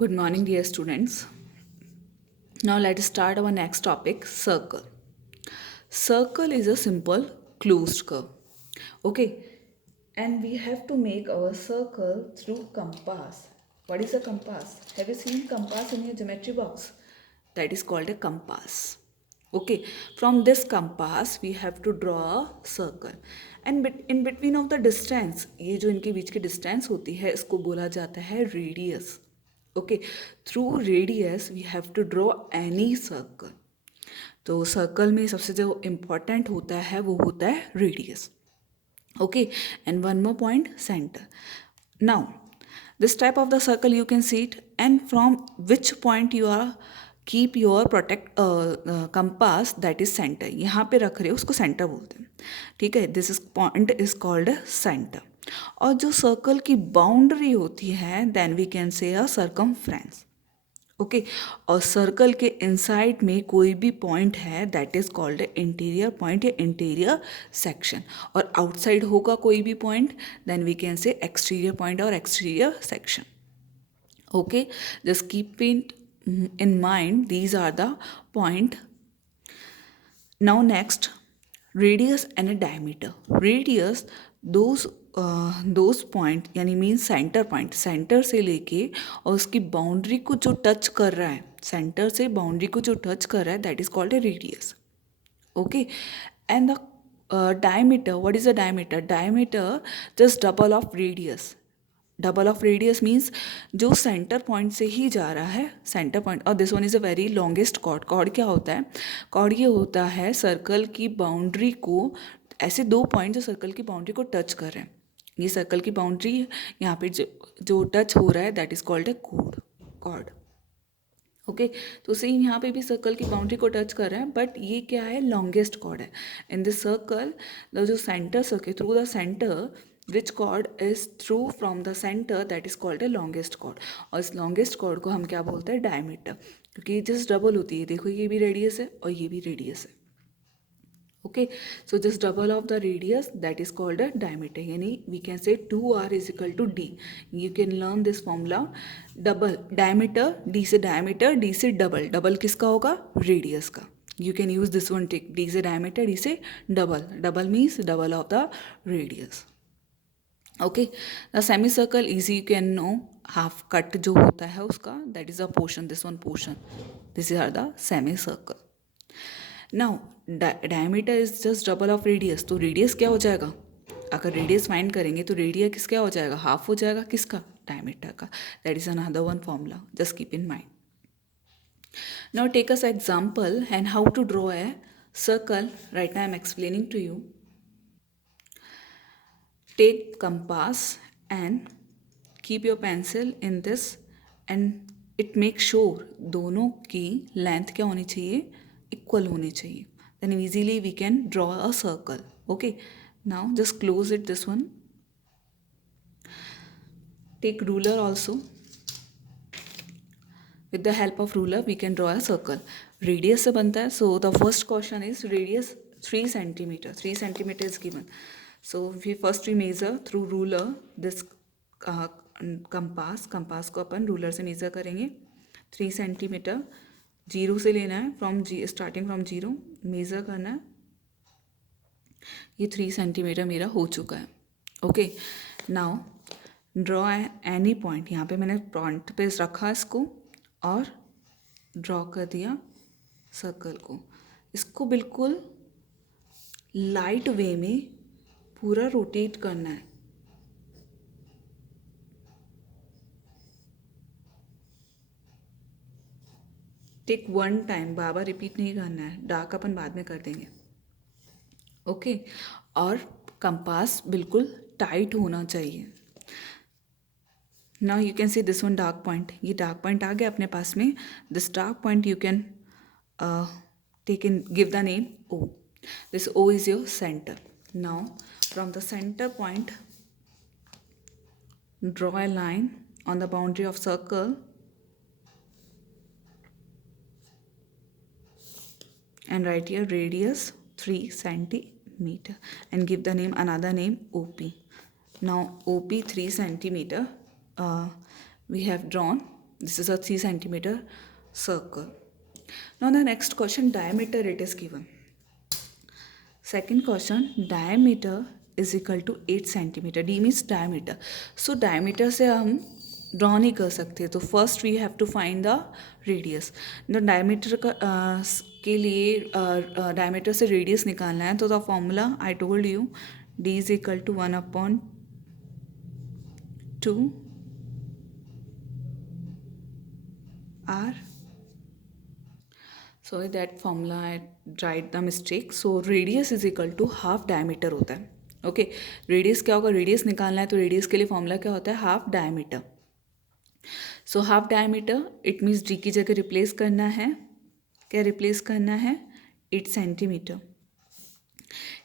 Good morning, dear students. Now let's start our next topic, circle. Circle is a simple closed curve. Okay, and we have to make our circle through compass. What is a compass? Have you seen compass in your geometry box? That is called a compass. Okay, from this compass we have to draw a circle. And in between of the distance, ये जो इनके बीच की distance होती है इसको बोला जाता है radius. Okay, through radius we have to draw any circle. तो सर्कल में सबसे जो इम्पॉर्टेंट होता है वो होता है radius. Okay, and one more point, centre. Now this type of the circle you can see it, and from which point you are keep your protect compass, that is center. यहाँ पे रख रहे हो उसको सेंटर बोलते हैं. ठीक है, this is point is called centre. और जो सर्कल की बाउंड्री होती है then we can say a circumference. Okay, और सर्कल के इनसाइड में कोई भी पॉइंट है that is called interior point या इंटीरियर सेक्शन. और आउटसाइड होगा कोई भी point then we can say exterior point और exterior section. Okay, just keep it in mind, these are the point. Now next, radius and a diameter. Radius, those point यानी mean centre point, centre से लेके और उसकी boundary को जो touch कर रहा है, सेंटर से बाउंड्री को जो टच कर रहा है that is called A radius. Okay, and the diameter, what is the diameter? Diameter just double of radius. Double of radius means जो सेंटर पॉइंट से ही जा रहा है, सेंटर पॉइंट. और this one is a very longest chord. Chord क्या होता है? कॉर्ड ये होता है सर्कल की बाउंड्री को, ऐसे दो पॉइंट जो सर्कल की बाउंड्री को टच कर रहे हैं. ये सर्कल की बाउंड्री यहाँ पे जो टच हो रहा है that is called a chord. Okay, तो सेम यहाँ पे भी सर्कल की बाउंड्री को टच कर रहा है, बट ये क्या है? लॉन्गेस्ट कॉर्ड है. इन दिस सर्कल द जो centre circle through the centre which chord is through from the centre that is called a longest chord. और इस लॉन्गेस्ट कॉर्ड को हम क्या बोलते हैं? डायमीटर. क्योंकि ये जस्ट डबल होती है. देखो ये भी रेडियस है और ये भी रेडियस है. Okay, so just double of the radius that is called a diameter. यानी we can say 2r is equal to d. You can learn this formula. Double diameter, d से डायमीटर, d से double. Double किसका होगा? Radius का. You can use this one trick, d से diameter, d से double. Double means double of the radius. Okay, the semi circle easy you can know. Half cut जो होता है उसका that is a portion. This one portion, this are the semi circle. Now diameter is just double of radius. तो radius क्या हो जाएगा? अगर radius find करेंगे तो रेडियस क्या हो जाएगा? हाफ हो जाएगा. किसका? डायमीटर का. That is another one formula, just keep in mind. Now take us example and how to draw a circle. Right now I am explaining to you. Take compass and keep your pencil in this and it make sure दोनों की length क्या होनी चाहिए? Equal होनी चाहिए. then easily we can draw a circle. Okay, now just close it, this one. Take ruler also. With the help of ruler we can draw a circle. Radius से बनता है. So the first question is radius 3 centimeter. 3 centimeter is given. So we measure through ruler this compass को अपन ruler से measure करेंगे. 3 centimeter. Zero से लेना है, starting from zero measure करना है. ये 3 सेंटीमीटर मेरा हो चुका है. Okay, now draw any point. यहाँ पे मैंने पॉइंट पे रखा इसको और ड्रॉ कर दिया सर्कल को. इसको बिल्कुल लाइट वे में पूरा रोटेट करना है. टेक वन टाइम, बार बार रिपीट नहीं करना है. डार्क अपन बाद में कर देंगे. ओके, और कंपास बिल्कुल टाइट होना चाहिए. Now you can see this one dark point. ये डार्क पॉइंट आ गया अपने पास में. This dark point you can take in, give the name O. This O is your centre. Now from the centre point draw a line on the boundary of circle and write here radius 3 centimeter and give the name, another name OP. Now OP 3 centimeter we have drawn. This is a 3 centimeter circle. Now the next question, diameter it is given. Second question, diameter is equal to 8 centimeter. D means diameter. So diameter से हम draw नहीं कर सकते, तो first we have to find the radius. The diameter का के लिए diameter से रेडियस निकालना है, तो the formula I told you, D is equal to 1/2 r. So that formula I write the mistake. So radius is equal to half diameter होता है. Okay, radius क्या होगा, रेडियस निकालना है तो रेडियस के लिए फॉर्मूला क्या होता है, half diameter. So half diameter it means D की जगह रिप्लेस करना है. क्या रिप्लेस करना है, 8 centimetre.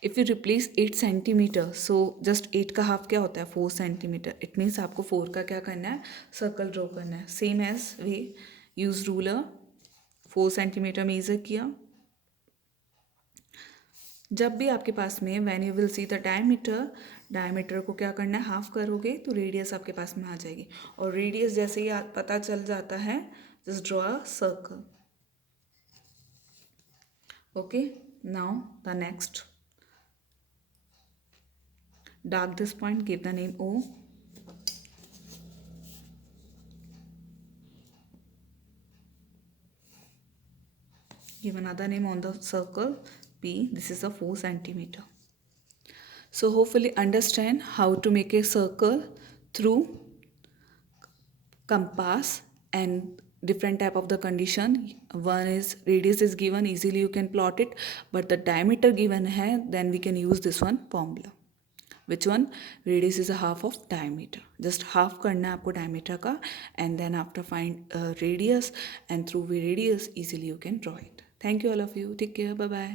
If you replace 8 centimetre, so just 8 का हाफ क्या होता है, 4 सेंटीमीटर. इट मीन्स आपको 4 का क्या करना है, सर्कल ड्रॉ करना है. Same as we use ruler, 4 centimetre measure किया. जब भी आपके पास में when you will see the diameter, diameter को क्या करना है, हाफ करोगे तो रेडियस आपके पास में आ जाएगी. और रेडियस जैसे ही पता चल जाता है, just draw a circle. Okay, now the next, dark this point, give the name O. Give another name on the circle P. This is a 4 centimeter. So hopefully understand how to make a circle through compass and different type of the condition. One is radius is given, easily you can plot it, but the diameter given hai, then we can use this one formula. Which one, radius is a half of diameter. Just half करना है आपको diameter का, and then after find radius, and through radius easily you can draw it. Thank you all of you. Take care. Bye bye.